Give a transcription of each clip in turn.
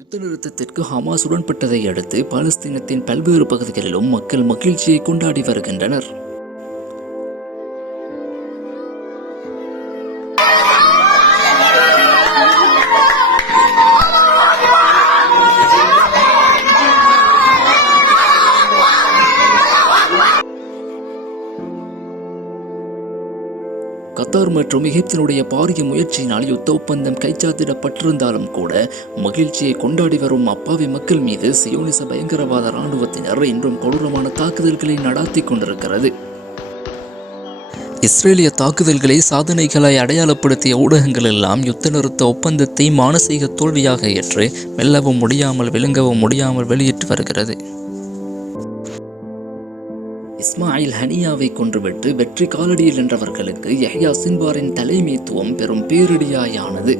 யுத்த நிறுத்தத்திற்கு ஹமாஸ் உடன்பட்டதை அடுத்து பாலஸ்தீனத்தின் பல்வேறு பகுதிகளிலும் மக்கள் மகிழ்ச்சியை கொண்டாடி வருகின்றனர். கத்தார் மற்றும் எகிப்தினுடைய பாரிய முயற்சியினால் யுத்த ஒப்பந்தம் கைச்சாத்திடப்பட்டிருந்தாலும் கூட மகிழ்ச்சியை கொண்டாடி வரும் அப்பாவி மக்கள் மீது சியோனிச பயங்கரவாத இராணுவத்தினர் இன்றும் கொடூரமான தாக்குதல்களை நடாத்தி கொண்டிருக்கிறது. இஸ்ரேலிய தாக்குதல்களை சாதனைகளை அடையாளப்படுத்திய ஊடகங்கள் எல்லாம் யுத்த நிறுத்த ஒப்பந்தத்தை மானசீக தோல்வியாக ஏற்று வெல்லவும் முடியாமல் விழுங்கவும் முடியாமல் வெளியிட்டு வருகிறது. இஸ்மாயில் ஹனியாவை கொன்றுவிட்டு வெற்றி காலடியில் என்றவர்களுக்கு யஹ்யா சின்வாரின் தலைமைத்துவம் பெரும் பேரிடியாயானது.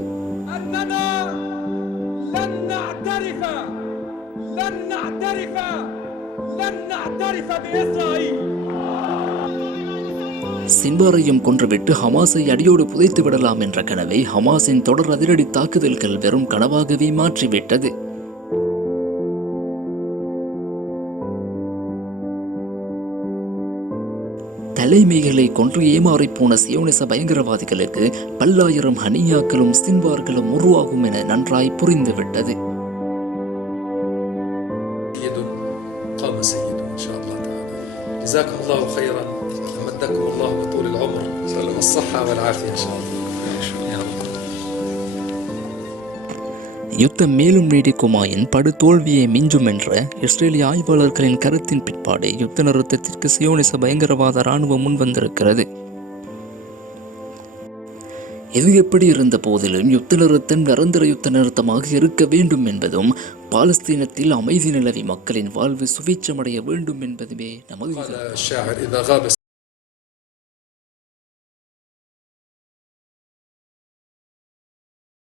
சின்வாரையும் கொன்றுவிட்டு ஹமாஸை அடியோடு புதைத்து விடலாம் என்ற கனவை ஹமாஸின் தொடர் அதிரடி தாக்குதல்கள் வெறும் கனவாகவே மாற்றிவிட்டது. தலைமைகளை கொன்று ஏமாறி போன சியோனிச பயங்கரவாதிகளுக்கு பல்லாயிரம் ஹனியாக்களும் சின்வார்களும் உருவாகும் என நன்றாய் புரிந்துவிட்டது. யுத்தம் மேலும் நீடிக்குமாயின் படு தோல்வியை மிஞ்சும் என்ற இஸ்ரேலிய ஆய்வாளர்களின் கருத்தின் பிற்பாடு யுத்த நிறுத்தத்திற்கு சியோனிச பயங்கரவாத இராணுவம் முன்வந்திருக்கிறது. எது எப்படி இருந்த போதிலும் யுத்த நிறுத்தம் நிரந்தர யுத்த நிறுத்தமாக இருக்க வேண்டும் என்பதும் பாலஸ்தீனத்தில் அமைதி நிலவி மக்களின் வாழ்வு சுவீட்சமடைய வேண்டும் என்பதுமே நமது